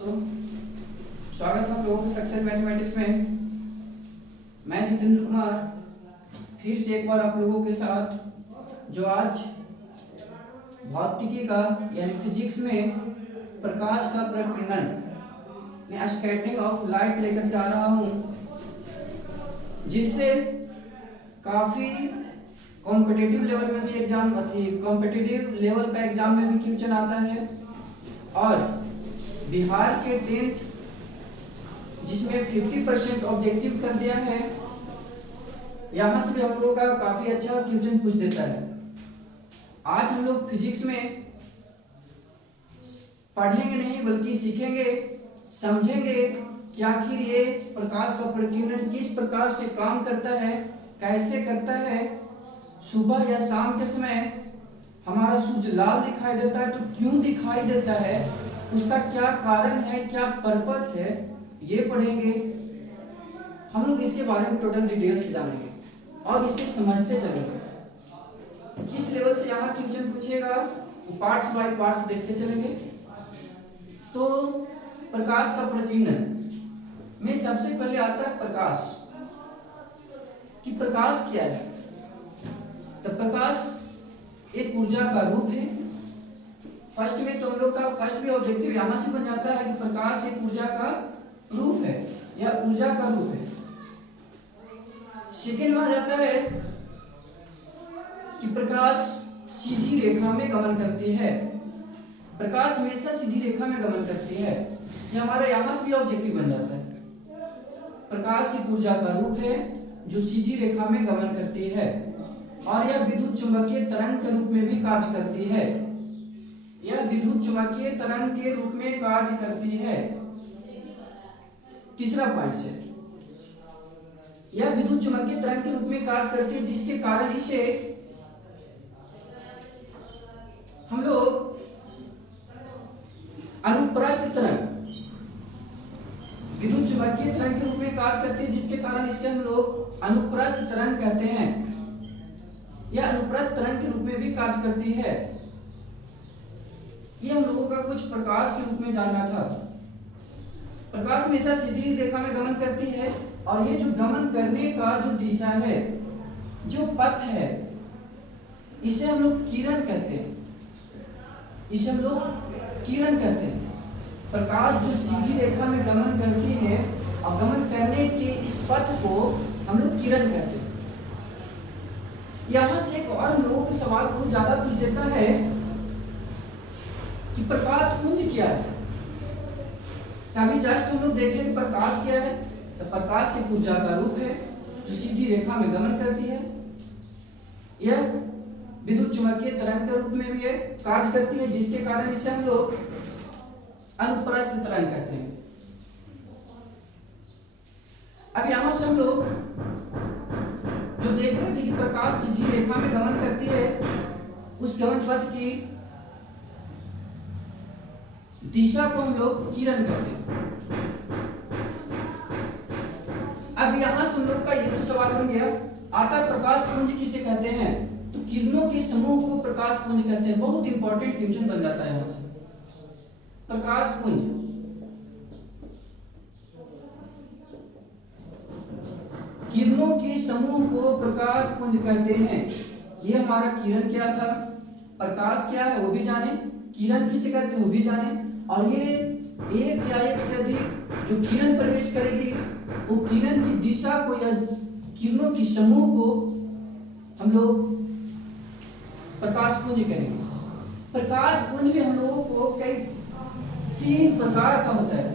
दोस्तों, स्वागत है आप लोगों के सक्सेस मैथमेटिक्स में। मैं जितेंद्र कुमार फिर से एक बार आप लोगों के साथ जो आज भौतिकी का यानी फिजिक्स में प्रकाश का प्रकीर्णन में स्कैटरिंग ऑफ लाइट लेकर के आ रहा हूँ, जिससे काफ़ी कॉम्पिटिटिव लेवल में भी एग्जाम कॉम्पिटिटिव लेवल का एग्जाम में भी क्वेश्चन आता है। और बिहार के 10th जिसमें 50% ऑब्जेक्टिव कर दिया है, यहाँ से भी हम लोगों का काफ़ी अच्छा क्वेश्चन पूछ देता है। आज हम लोग फिजिक्स में पढ़ेंगे नहीं बल्कि सीखेंगे, समझेंगे कि आखिर ये प्रकाश का प्रकीर्णन किस प्रकार से काम करता है, कैसे करता है। सुबह या शाम के समय हमारा सूरज लाल दिखाई देता है, तो क्यों दिखाई देता है, उसका क्या कारण है, क्या पर्पस है, ये पढ़ेंगे हम लोग। इसके बारे में टोटल डिटेल से जानेंगे और इसके समझते चलेंगे। किस लेवल से यहाँ क्वेश्चन पूछेगा वो पार्ट्स बाय पार्ट्स देखते चलेंगे। तो प्रकाश का प्रकीर्णन में सबसे पहले आता है प्रकाश कि प्रकाश क्या है। तो प्रकाश एक ऊर्जा का रूप है। फर्स्ट में तो हम लोग का फर्स्ट में ऑब्जेक्टिव यहाँ से बन जाता है कि प्रकाश एक ऊर्जा का रूप है या ऊर्जा का रूप है। सेकेंड में आ जाता है कि प्रकाश सीधी रेखा में गमन करती है। प्रकाश हमेशा सीधी रेखा में गमन करती है, ये हमारा यहाँ से भी ऑब्जेक्टिव बन जाता है। प्रकाश एक ऊर्जा का रूप है जो सीधी रेखा में गमन करती है और यह विद्युत चुंबकीय तरंग के रूप में भी कार्य करती है। यह विद्युत चुंबकीय तरंग के रूप में कार्य करती है। तीसरा पॉइंट से यह विद्युत चुंबकीय तरंग के रूप में कार्य करती है, जिसके कारण इसे हम लोग अनुप्रस्थ तरंग, विद्युत चुंबकीय तरंग के रूप में कार्य करती है, जिसके कारण इसे हम लोग अनुप्रस्थ तरंग कहते हैं। यह अनुप्रस्थ तरंग के रूप में भी कार्य करती है। ये हम लोगों का कुछ प्रकाश के रूप में जानना था। प्रकाश हमेशा सीधी रेखा में गमन करती है और ये जो गमन करने का जो दिशा है, जो पथ है, इसे हम लोग किरण कहते हैं। इसे हम लोग किरण कहते हैं। प्रकाश जो सीधी रेखा में गमन करती है और गमन करने के इस पथ को हम लोग किरण कहते हैं। यहाँ से एक और हम लोगों के सवाल बहुत ज्यादा पूछ देता है कि प्रकाश पुंज क्या है। तभी जस्ट हम लोग देखें कि प्रकाश क्या है। तो प्रकाश एक ऊर्जा का रूप है जो सीधी रेखा में गमन करती है। यह विद्युत चुंबकीय तरंग के रूप में भी कार्य करती है, जिसके कारण इसे हम लोग अनुप्रस्थ तरंग कहते हैं। अब यहां से हम लोग जो देख रहे थे कि प्रकाश सीधी रेखा में गमन करती है, उस गमन पथ की दिशा को हम लोग किरण कहते हैं। अब यहां से हम लोग का ये तो सवाल बन गया, आता प्रकाश पुंज किसे कहते हैं। तो किरणों के समूह को प्रकाश पुंज कहते हैं। बहुत इंपॉर्टेंट क्वेश्चन बन जाता है यहां से। प्रकाश पुंज, किरणों के समूह को प्रकाश पुंज कहते हैं। ये हमारा किरण क्या था, प्रकाश क्या है वो भी जाने, किरण किसे कहते हैं वो भी जाने। और ये एक या एक से अधिक जो किरण प्रवेश करेगी, वो किरण की दिशा को या किरणों की समूह को हम लोग प्रकाश पुंज कहेंगे। प्रकाश पुंज में हम लोगों को कई 3 प्रकार का होता है।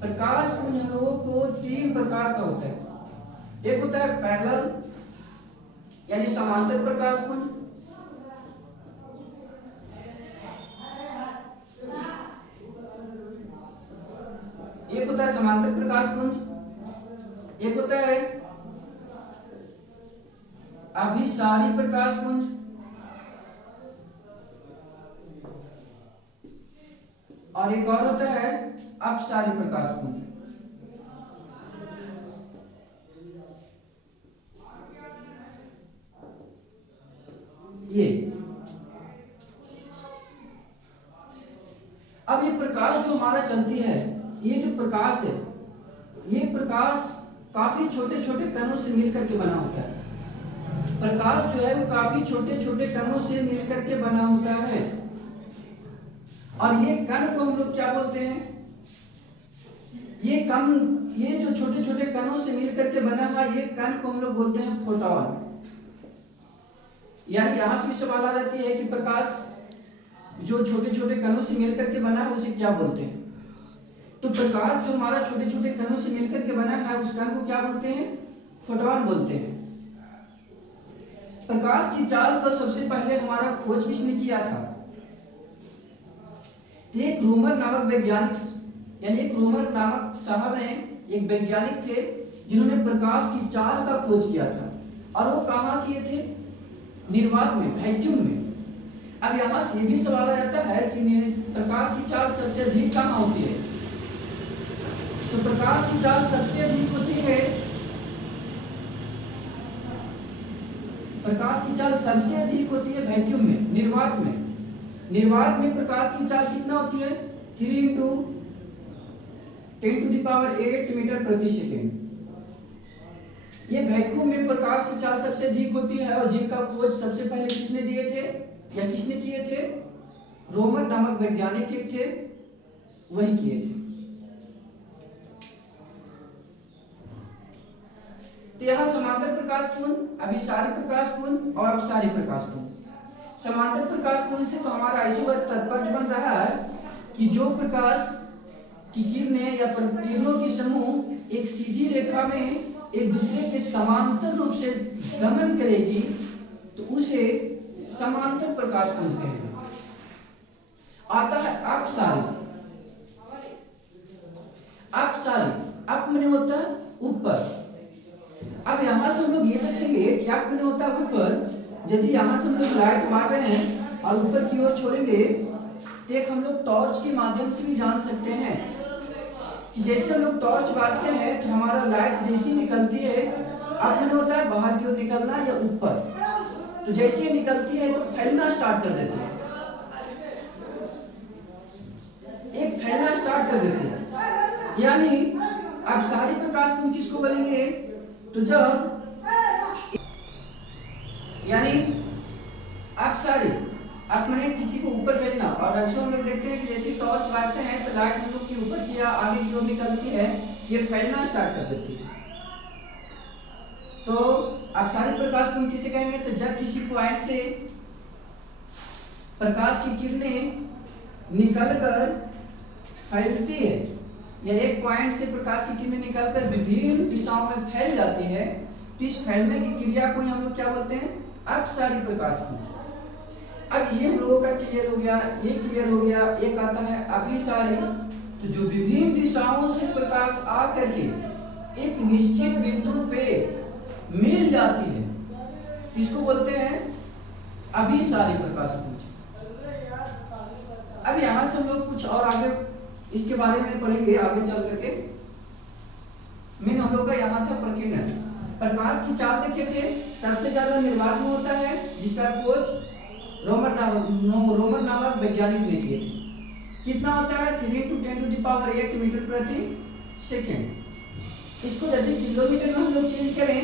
प्रकाश पुंज हम लोगों को 3 प्रकार का होता है। एक होता है पैरेलल यानी समांतर प्रकाश पुंज, एक होता है समांतर प्रकाश पुंज, एक होता है अभिसारी प्रकाश पुंज, और एक और होता है अपसारी प्रकाश पुंज। ये अब ये प्रकाश जो हमारा चलती है, ये जो प्रकाश है, ये प्रकाश काफी छोटे छोटे कणों से मिलकर के बना होता है। प्रकाश जो है वो काफी छोटे छोटे कणों से मिलकर के बना होता है। और ये कण को हम लोग क्या बोलते हैं? ये जो छोटे छोटे कणों से मिलकर के बना है, ये कण को हम लोग बोलते हैं फोटोन। यानी यहां से भी सवाल आ जाती है कि प्रकाश जो छोटे छोटे कणों से मिलकर के बना है उसे क्या बोलते हैं? तो प्रकाश जो हमारा छोटे छोटे कणों से मिलकर के बना है उस कण को क्या बोलते हैं? फोटोन बोलते हैं। प्रकाश की चाल को सबसे पहले हमारा खोज किसने किया था? तो एक रोमर नामक वैज्ञानिक, यानी एक रोमर नामक साहब ने, एक वैज्ञानिक थे जिन्होंने प्रकाश की चाल का खोज किया था। और वो कहाँ किए थे? निर्वात में, वैक्यूम में। अब यहाँ से ये भी सवाल आ जाता है कि प्रकाश की चाल सबसे अधिक कहाँ होती है? तो प्रकाश की चाल सबसे अधिक होती है, प्रकाश की चाल सबसे अधिक होती है वैक्यूम में, निर्वात में। निर्वात में प्रकाश की चाल कितना होती है? 3 × 10⁸ मीटर प्रति सेकेंड। ये वैक्यूम में प्रकाश की चाल सबसे अधिक होती है और जिनका खोज सबसे पहले किसने दिए थे या किसने किए थे? रोमर नामक वैज्ञानिक एक थे, वही किए थे। तो यहाँ समांतर प्रकाशपूर्ण, अभिसारी प्रकाशपूर्ण और अपसारी प्रकाशपूर्ण। समांतर प्रकाशपूर्ण से तो हमारा आइसोवर्त तात्पर्य बन रहा है कि जो प्रकाश की किरणें या किरणों की समूह एक सीधी रेखा में एक दूसरे के समांतर रूप से गमन करेगी तो उसे समांतर प्रकाशपुंज कहेंगे। आता है अपसारी। अपसारी, अप माने होता है ऊपर। अब यहां से हम लोग ये देखेंगे क्या माने होता है ऊपर। यदि यहां से हम लोग लाइट मार रहे हैं और ऊपर की ओर छोड़ेंगे तो एक हम लोग टॉर्च के माध्यम से भी जान सकते हैं कि जैसे हम लोग टॉर्च मारते हैं तो हमारा लाइट जैसी निकलती है, अब मैंने होता है बाहर की ओर निकलना या ऊपर, तो जैसे ही निकलती है तो फैलना स्टार्ट कर देती है, एक फैलना स्टार्ट कर देती है। यानी अब सारी प्रकाशपुंज किसको बोलेंगे? तो जब यानी अब सारी अब मैंने किसी को ऊपर भेजना, और ऐसे हम लोग देखते हैं कि जैसे टॉर्च मारते हैं तो लाइट हम लोग के ऊपर की या आगे की ओर निकलती है, ये फैलना स्टार्ट कर देती है। तो अब सारे प्रकाशपुंज किसे कहेंगे? तो जब किसी पॉइंट से प्रकाश की किरणें निकलकर फैलती है या एक पॉइंट से प्रकाश की किरणें निकलकर विभिन्न दिशाओं में फैल जाती है, तो इस फैलने की क्रिया को हम लोग क्या बोलते हैं? अपसारी प्रकाशपुंज। अब ये हम लोगों का क्लियर हो गया, ये क्लियर हो गया। एक आता है अभिसारी, तो जो विभिन्न दिशाओं से प्रकाश आ करके एक निश्चित बिंदु पे मिल जाती है, इसको बोलते हैं अभिसारी प्रकाशपुंज। अब यहां से हम लोग कुछ और आगे इसके बारे में पढ़ेंगे आगे चल करके। मेन हम लोग का यहाँ था प्रकीर्णन। प्रकाश की चाल देखे थे, सबसे ज्यादा निर्वात में होता है जिसका खोज रोमर नामक वैज्ञानिक ने किए थे। कितना होता है? 3 × 10⁸ मीटर प्रति सेकेंड। इसको यदि किलोमीटर में हम लोग चेंज करें,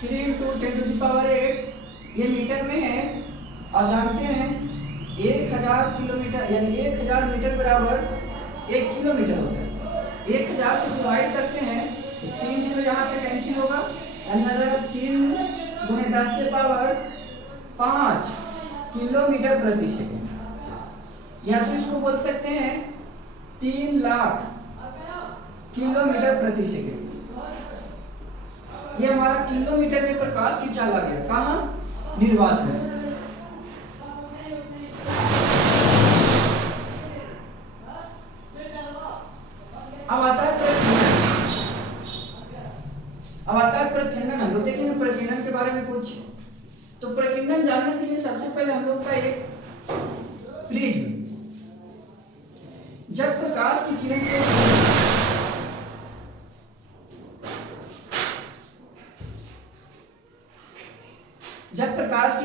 3 × 10⁸ ये मीटर में है, और जानते हैं 1000 किलोमीटर यानी 1000 मीटर बराबर 1 किलोमीटर होता है। 1000 से डिवाइड करते हैं तो 3 जीरो यहाँ पे कैंसिल होगा, यानी 3 × 10⁵ किलोमीटर प्रति सेकेंड। या तो इसको बोल सकते हैं 3 लाख किलोमीटर प्रति सेकेंड। ये हमारा किलोमीटर में प्रकाश की चाल आ गया। कहाँ? निर्वात में। अब आता है प्रकीर्णन। हम लोग देखेंगे प्रकीर्णन के बारे में कुछ। तो प्रकीर्णन जानने के लिए सबसे पहले हम लोग का एक प्रिज्म, जब प्रकाश की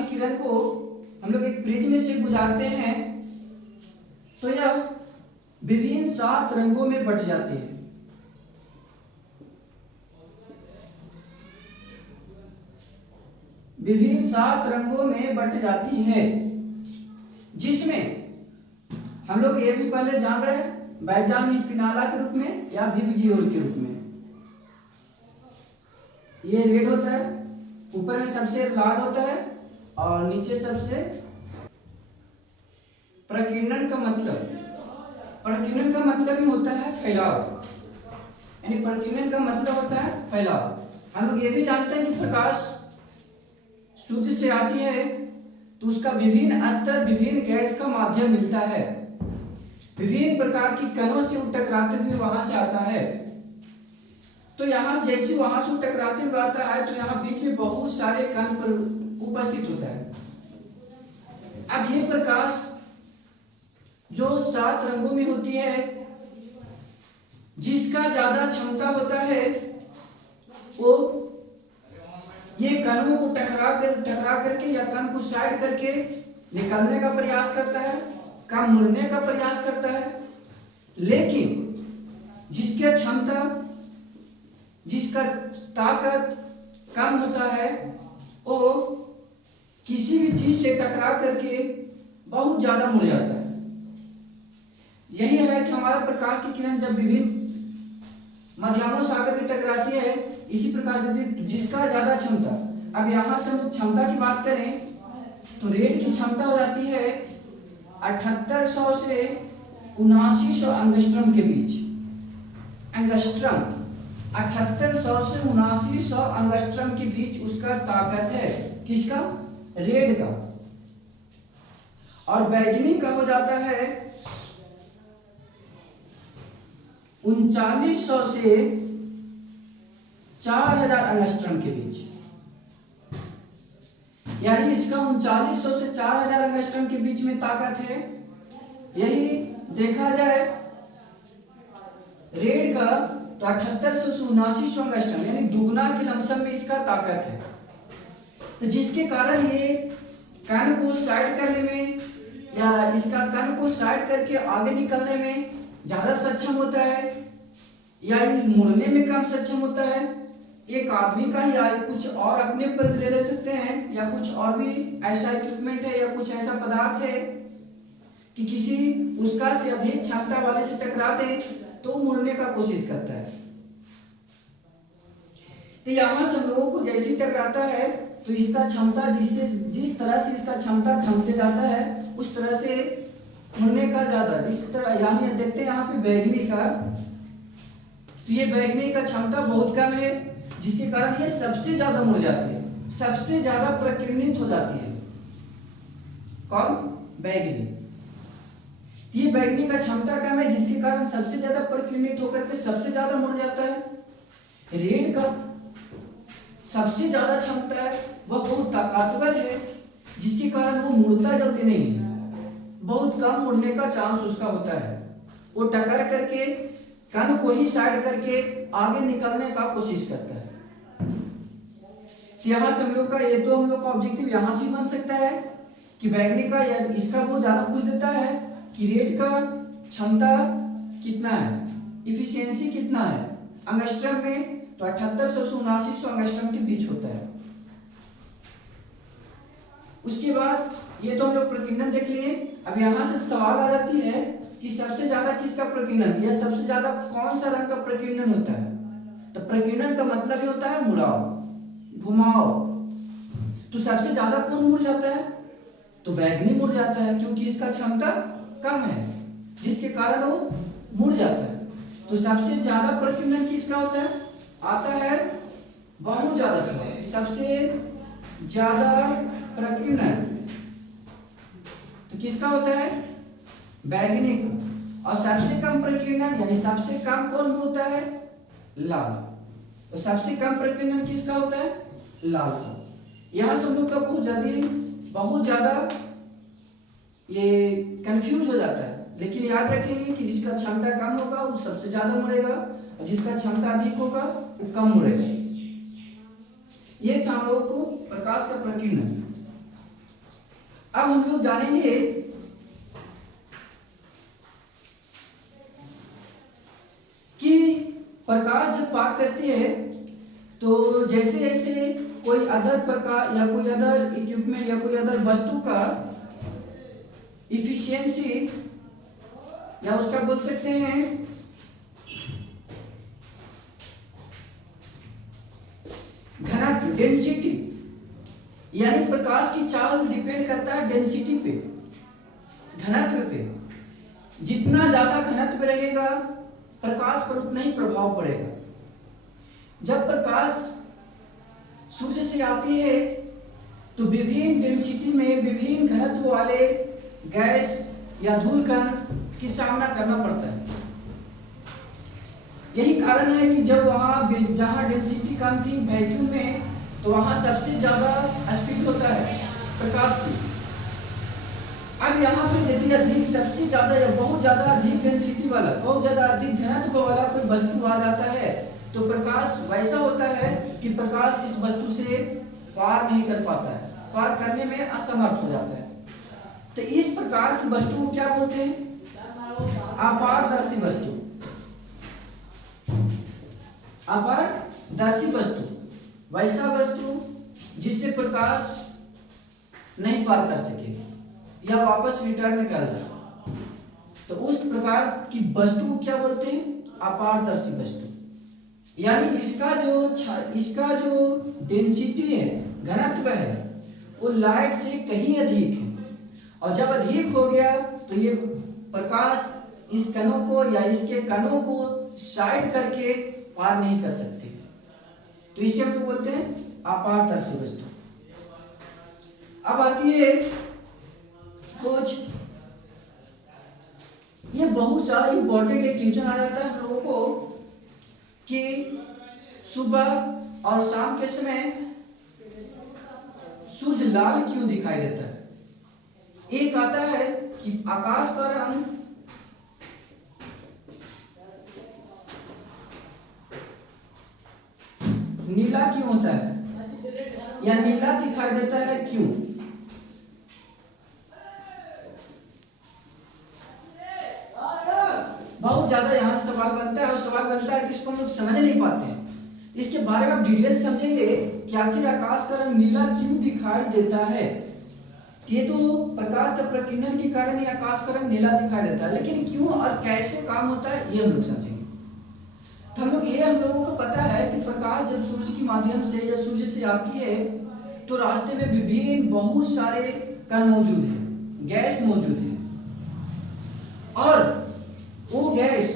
किरण को हम लोग एक प्रिज्म से गुजारते हैं तो यह विभिन्न 7 रंगों में बट जाती है। विभिन्न 7 रंगों में बट जाती है, जिसमें हम लोग ये भी पहले जान रहे हैं, बैजान फिनाला के रूप में या विबग्योर के रूप में। ये रेड होता है, ऊपर में सबसे लाल होता है और नीचे सबसे। प्रकीर्णन का मतलब, प्रकीर्णन का मतलब ही होता है फैलाव, यानी प्रकीर्णन का मतलब होता है फैलाव। हम लोग ये भी जानते हैं कि प्रकाश सूर्य से आती है तो उसका विभिन्न स्तर, विभिन्न गैस का माध्यम मिलता है, विभिन्न प्रकार की कणों से टकराते हुए वहां से आता है। तो यहाँ जैसे वहां से टकराते हुए आता है तो यहाँ बीच में बहुत सारे कण उपस्थित होता है। अब ये प्रकाश जो 7 रंगों में होती है, जिसका ज्यादा क्षमता होता है वो ये कणों को टकरा करके या कण को साइड करके निकलने का प्रयास करता है, कम मुड़ने का प्रयास करता है। लेकिन जिसकी क्षमता, जिसका ताकत कम होता है, वो किसी भी चीज से टकरा करके बहुत ज्यादा मुड़ जाता है। यही है कि हमारा प्रकाश की किरण जब विभिन्न माध्यमों से आकर के टकराती है, इसी प्रकार यदि जिसका ज्यादा क्षमता, अब यहाँ से हम क्षमता की बात करें तो रेड की क्षमता हो जाती है 7800 से 7900 एंगस्ट्रम के बीच। एंगस्ट्रम 7800 से 7900 एंगस्ट्रम के बीच उसका ताकत है, किसका? रेड का। और बैगनी का हो जाता है 3900 से 4000 एंगस्ट्रम के बीच, यानी इसका 3900 से 4000 एंगस्ट्रम के बीच में ताकत है। यही देखा जाए रेड का तो 7800 से 7900 एंगस्ट्रम, यानी दुगना की लमसम में इसका ताकत है। तो जिसके कारण ये कण को साइड करने में या इसका कण को साइड करके आगे निकलने में ज्यादा सक्षम होता है या मुड़ने में कम सक्षम होता है। एक आदमी का या कुछ और अपने पर ले सकते हैं, या कुछ और भी ऐसा इक्विपमेंट है या कुछ ऐसा पदार्थ है कि किसी उसका से अधिक क्षमता वाले से टकरा दे तो मुड़ने का कोशिश करता है। तो यहाँ से लोगों को जैसे टकराता है तो इसका क्षमता जिस तरह से इसका क्षमता थमते जाता है उस तरह से मुड़ने का ज्यादा, जिस तरह यहाँ देखते हैं यहाँ पे बैगनी का, तो ये बैगनी का क्षमता बहुत कम है, जिसके कारण ये सबसे ज्यादा मुड़ जाती है, सबसे ज्यादा प्रकीर्णित हो जाती है। कौन? बैगनी। ये बैगनी का क्षमता कम है, जिसके कारण सबसे ज्यादा प्रकीर्णित होकर के सबसे ज्यादा मुड़ जाता है। रेड का सबसे ज्यादा क्षमता है, वह बहुत ताकतवर है, जिसके कारण वो मुड़ता जल्दी नहीं है, बहुत कम मुड़ने का चांस उसका होता है। वो टक्कर करके कण को ही साइड करके आगे निकलने का कोशिश करता है। यहाँ से हम लोग का ये तो हम लोग का ऑब्जेक्टिव यहाँ से बन सकता है कि बैगनी का या इसका वो ज्यादा पूछ देता है कि रेड का क्षमता कितना है, इफिशियंसी कितना है एंगस्ट्रम में, तो 7800 से 7900 एंगस्ट्रम के बीच होता है। उसके बाद ये तो हम लोग प्रकीर्णन देख लिए। अब यहाँ से सवाल आ जाती है कि सबसे ज्यादा किसका प्रकीर्णन या सबसे ज्यादा कौन सा रंग का प्रकीर्णन होता है। तो प्रकीर्णन का मतलब ही होता है मुड़ाव, घुमाव। तो सबसे ज्यादा कौन मुड़ जाता है? तो बैगनी मुड़ जाता है, क्योंकि इसका क्षमता कम है, जिसके कारण वो मुड़ जाता है। तो सबसे ज्यादा प्रकीर्णन किसका होता है? आता है बहुत ज्यादा सवाल, सबसे ज्यादा प्रकीर्णन तो किसका होता है? बैगनी का। और सबसे कम प्रकीर्णन यानी सबसे कम कौन होता है? लाल। तो सबसे कम प्रकीर्णन किसका होता है? लाल का। यहाँ से हम लोग का बहुत ज्यादा ये कंफ्यूज हो जाता है, लेकिन याद रखेंगे कि जिसका क्षमता कम होगा वो सबसे ज्यादा मुड़ेगा और जिसका क्षमता अधिक होगा वो कम मुड़ेगा। ये था हम लोगों को प्रकाश का प्रकीर्णन। अब हम लोग जानेंगे प्रकाश जब पार करती है तो जैसे जैसे कोई अदर प्रकार या कोई अदर इक्विपमेंट या कोई अदर वस्तु का इफिशियंसी या उसका बोल सकते हैं घनत्व, डेंसिटी, यानी प्रकाश की चाल डिपेंड करता है डेंसिटी पे, घनत्व पे। जितना ज्यादा घनत्व रहेगा प्रकाश पर उतना ही प्रभाव पड़ेगा। जब प्रकाश सूर्य से आती है तो विभिन्न डेंसिटी में विभिन्न घनत्व वाले गैस या धूल कण की सामना करना पड़ता है। यही कारण है कि जब जहाँ डेंसिटी कम थी वैक्यूम में, तो वहां सबसे ज्यादा स्पीड होता है प्रकाश की। अब यहाँ पे यदि अधिक सबसे ज्यादा या बहुत ज्यादा अधिक डेंसिटी वाला, बहुत ज्यादा अधिक घनत्व वाला कोई वस्तु आ जाता है तो प्रकाश वैसा होता है कि प्रकाश इस वस्तु से पार नहीं कर पाता है, पार करने में असमर्थ हो जाता है। तो इस प्रकार की वस्तु को क्या बोलते हैं? अपारदर्शी वस्तु। अपारदर्शी वस्तु वैसा वस्तु जिससे प्रकाश नहीं पार कर सके या वापस रिटर्न कर जाए, तो उस प्रकार की वस्तु को क्या बोलते हैं? अपारदर्शी वस्तु। यानी इसका जो डेंसिटी है, घनत्व है, वो लाइट से कहीं अधिक है, और जब अधिक हो गया तो ये प्रकाश इस कणों को या इसके कणों को साइड करके पार नहीं कर सकते, तो इसे हम लोग बोलते हैं अपारदर्शी वस्तु। अब आती है कुछ, ये बहुत ज्यादा इंपॉर्टेंट एक क्वेश्चन आ जाता है हम लोगों को कि सुबह और शाम के समय सूर्य लाल क्यों दिखाई देता है। एक आता है कि आकाश का रंग नीला क्यों होता है या नीला दिखाई देता है, क्यों? बहुत ज्यादा यहाँ से सवाल बनता है, और सवाल बनता है कि इसको हम लोग समझ नहीं पाते हैं। इसके बारे में आप डिटेल समझेंगे कि आखिर आकाश का रंग नीला क्यों दिखाई देता है। ये तो प्रकाश के प्रकीर्णन के कारण ही आकाश का रंग नीला दिखाई देता है, लेकिन क्यों और कैसे काम होता है ये हम लोग समझेंगे। तो हम लोगों को पता है कि प्रकाश जब सूर्य के माध्यम से या सूर्य से आती है तो रास्ते में विभिन्न बहुत सारे कण मौजूद हैं, गैस मौजूद है, और वो गैस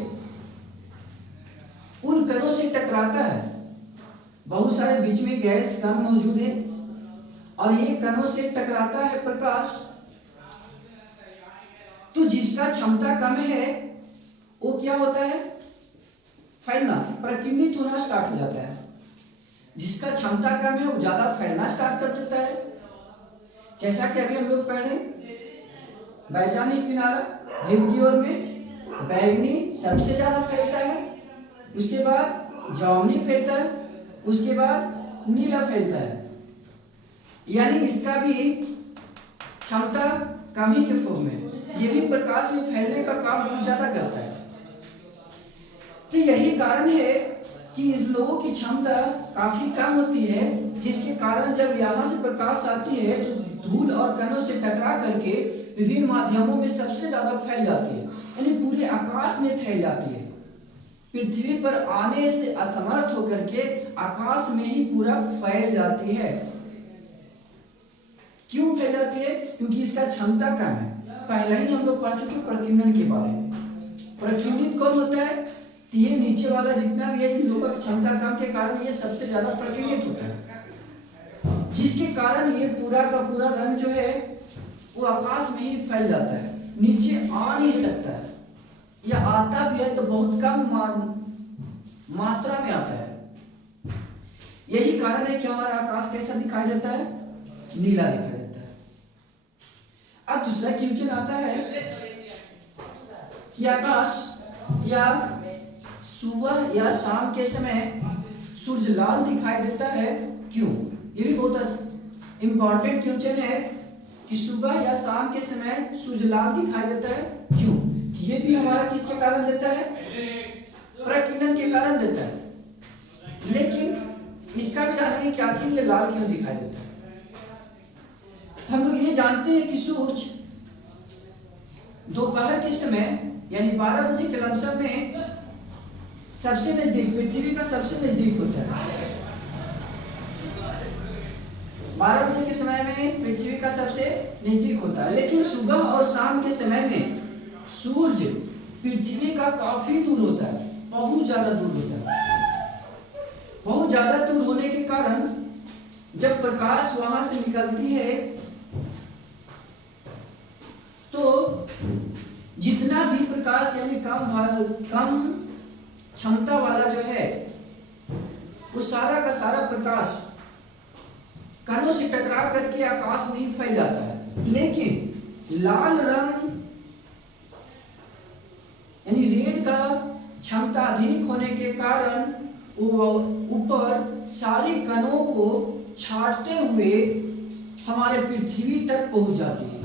उन कणों से टकराता है। बहुत सारे बीच में गैस कण मौजूद है और ये कणों से टकराता है प्रकाश, तो जिसका क्षमता कम है वो क्या होता है? फैलना, प्रकीर्णित होना स्टार्ट हो जाता है। जिसका क्षमता कम है वो ज्यादा फैलना स्टार्ट कर देता है। जैसा कि अभी हम लोग पढ़े बैजानी फिनाला रिव की ओर में बैगनी सबसे ज्यादा फैलता है, उसके बाद जामुनी फैलता है, उसके बाद नीला फैलता है। यानी इसका भी क्षमता कम ही के फॉर्म में, ये भी प्रकाश में फैलने का काम बहुत ज्यादा करता है। तो यही कारण है कि इस लोगों की क्षमता काफी कम होती है, जिसके कारण जब यहाँ से प्रकाश आती है तो धूल और कणों से टकरा करके विभिन्न माध्यमों में सबसे ज्यादा फैल जाती है, यानी पूरे आकाश में फैल जाती है। पृथ्वी पर आने से असमर्थ होकर के आकाश में ही पूरा फैल जाती है। क्यों फैल जाती है? क्योंकि इसका क्षमता कम है। पहले ही हम लोग पढ़ चुके प्रकीर्णन के बारे में। प्रकीर्णित कौन होता है? तो ये नीचे वाला जितना भी है, इन लोगों की क्षमता कम के कारण ये सबसे ज्यादा प्रकीर्णित होता है, जिसके कारण ये पूरा का पूरा रंग जो है वो आकाश में ही फैल जाता है, नीचे आ नहीं सकता है, या आता भी है तो बहुत कम मात्रा में आता है। यही कारण है कि हमारा आकाश कैसा दिखाई देता है? नीला दिखाई देता है। अब दूसरा क्वेश्चन आता है कि आकाश या सुबह या शाम के समय सूर्य लाल दिखाई देता है, क्यों? ये भी बहुत इंपॉर्टेंट क्वेश्चन है कि सुबह या शाम के समय सूर्य लाल दिखाई देता है, क्यों? ये भी हमारा किसके कारण देता है? प्रकीर्णन के कारण देता है, लेकिन इसका भी जानेंगे कि आखिर ये लाल क्यों दिखाई देता है। हम लोग ये जानते हैं कि सूरज दोपहर के समय यानी 12 बजे के लमसम में सबसे नजदीक, पृथ्वी का सबसे नजदीक होता है। 12 बजे के समय में पृथ्वी का सबसे नजदीक होता है, लेकिन सुबह और शाम के समय में सूरज पृथ्वी का काफी दूर होता है, बहुत ज्यादा दूर होता है। बहुत ज्यादा दूर होने के कारण जब प्रकाश वहां से निकलती है तो जितना भी प्रकाश यानी कम क्षमता वाला जो है वो सारा का सारा प्रकाश कणों से टकरा करके आकाश में ही फैल जाता है। लेकिन लाल रंग यानी रेड का क्षमता अधिक होने के कारण वो ऊपर सारे कणों को छाटते हुए हमारे पृथ्वी तक पहुंच जाती है।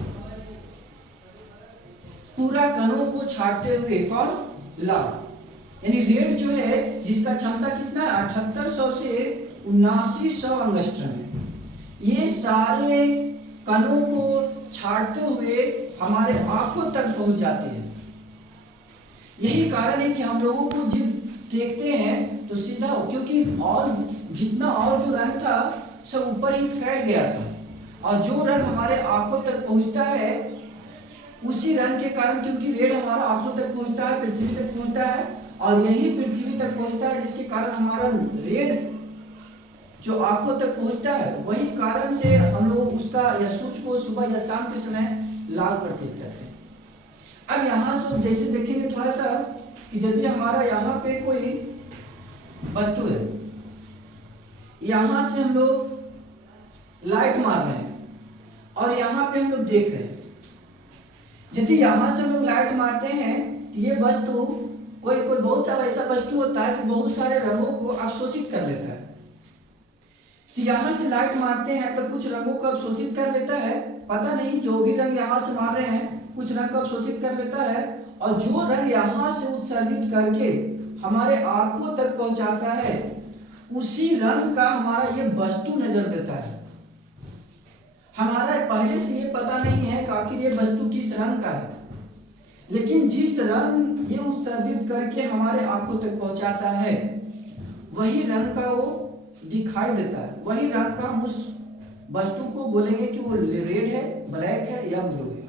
पूरा कणों को छाटते हुए कौन? लाल यानी रेड जो है जिसका क्षमता कितना है 7800 से 7900 एंगस्ट्रॉम है। ये सारे कणों को छाटते हुए हमारे आंखों तक पहुंच जाते हैं। यही कारण है कि हम लोगों को जब देखते हैं तो सीधा, क्योंकि और जितना और जो रंग था सब ऊपर ही फैल गया था, और जो रंग हमारे आंखों तक पहुंचता है उसी रंग के कारण, क्योंकि रेड हमारा आंखों तक पहुंचता है, पृथ्वी तक पहुंचता है, और यही पृथ्वी तक पहुंचता है जिसके कारण हमारा रेड जो आंखों तक पहुंचता है, वही कारण से हम लोग उसका या सूरज को सुबह या शाम के समय लाल प्रतीत करते हैं। अब यहाँ से जैसे देखेंगे थोड़ा सा कि यदि हमारा यहाँ पे कोई वस्तु है, यहाँ से हम लोग लाइट मार रहे हैं और यहाँ पे हम लोग देख रहे हैं। यदि यहाँ से हम लोग लाइट मारते हैं तो ये वस्तु कोई बहुत सारा ऐसा वस्तु होता है कि बहुत सारे रंगों को अवशोषित कर लेता है। तो यहाँ से लाइट मारते हैं तो कुछ रंगों को अवशोषित कर लेता है, पता नहीं जो भी रंग यहाँ से मार रहे हैं कुछ रंग को अवशोषित कर लेता है, और जो रंग यहाँ से उत्सर्जित करके हमारे आंखों तक पहुंचाता है उसी रंग का हमारा ये वस्तु नजर देता है। हमारा पहले से ये पता नहीं है कि आखिर ये वस्तु किस रंग का है, लेकिन जिस रंग ये उत्सर्जित करके हमारे आंखों तक पहुंचाता है वही रंग का वो दिखाई देता है। वही रंग का हम उस वस्तु को बोलेंगे कि वो रेड है, ब्लैक है या ब्लू है।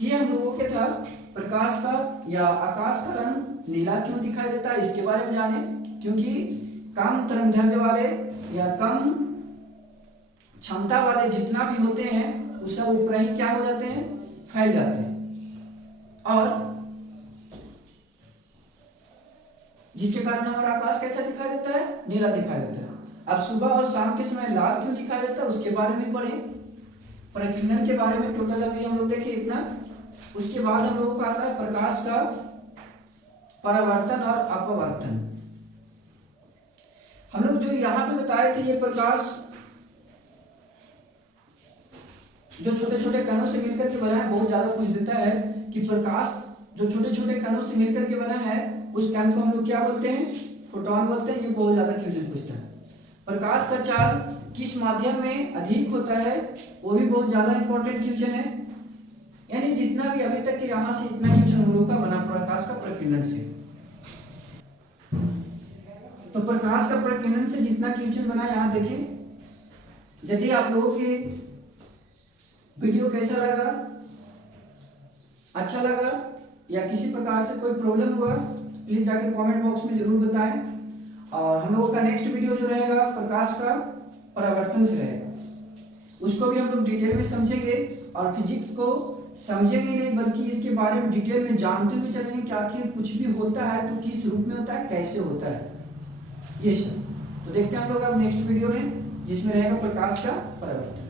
ये हम लोगों के था प्रकाश का या आकाश का रंग नीला क्यों दिखाई देता है, इसके बारे में जाने। क्योंकि कम तरंगदैर्घ्य वाले या कम क्षमता वाले जितना भी होते हैं वो सब ऊपर ही क्या हो जाते हैं, फैल जाते हैं, और जिसके कारण हमारा आकाश कैसा दिखाई देता है, नीला दिखाई देता है। अब सुबह और शाम के समय लाल क्यों दिखाई देता है उसके बारे में पढ़े। प्रकीर्णन के बारे में टोटल अभी हम लोग देखे इतना। उसके बाद हम लोगों को आता है प्रकाश का परावर्तन और अपवर्तन। हम लोग जो यहाँ पे बताए थे ये प्रकाश जो छोटे छोटे कणों से मिलकर के बना है बहुत ज्यादा कुछ देता है कि प्रकाश जो छोटे छोटे कणों से मिलकर के बना है उस कण को हम लोग क्या बोलते हैं, फोटोन बोलते हैं। ये बहुत ज्यादा क्वेश्चन पूछता है। प्रकाश का चाल किस माध्यम में अधिक होता है वो भी बहुत ज्यादा इंपॉर्टेंट क्वेश्चन है। यानी जितना भी अभी तक के यहाँ से इतना क्वेश्चन हम लोग का बना प्रकाश का प्रकीर्णन से। तो प्रकाश का प्रकीर्णन से जितना क्वेश्चन बना यहाँ देखें। यदि आप लोगों के वीडियो कैसा लगा, अच्छा लगा या किसी प्रकार से कोई प्रॉब्लम हुआ तो प्लीज जाके कमेंट बॉक्स में जरूर बताएं। और हम लोगों का नेक्स्ट वीडियो जो रहेगा प्रकाश का परावर्तन से रहेगा, उसको भी हम लोग डिटेल में समझेंगे और फिजिक्स को समझेंगे नहीं बल्कि इसके बारे में डिटेल में जानते हुए चलेंगे कि आखिर कुछ भी होता है तो किस रूप में होता है, कैसे होता है ये सब। तो देखते हैं हम लोग अब नेक्स्ट वीडियो में जिसमें रहेगा प्रकाश का परावर्तन।